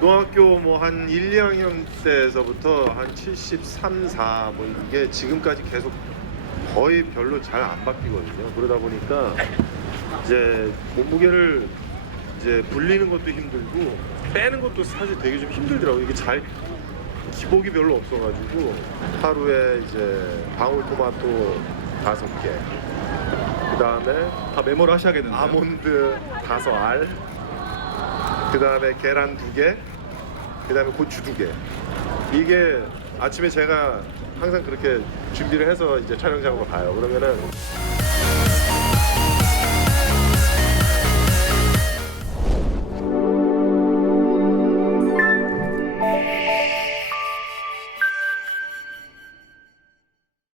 뭐 한 1, 2학년 때에서부터 한 73, 4 뭐 이게 지금까지 계속 거의 별로 잘 안 바뀌거든요. 그러다 보니까 이제 몸무게를 이제 불리는 것도 힘들고 빼는 것도 사실 되게 좀 힘들더라고요. 이게 잘 기복이 별로 없어가지고 하루에 이제 방울토마토 다섯 개, 그 다음에 다 메모를 하셔야겠는데요. 아몬드 다섯 알, 그 다음에 계란 두 개, 그 다음에 고추 두 개. 이게 아침에 제가 항상 그렇게 준비를 해서 이제 촬영 장으로 가요. 그러면은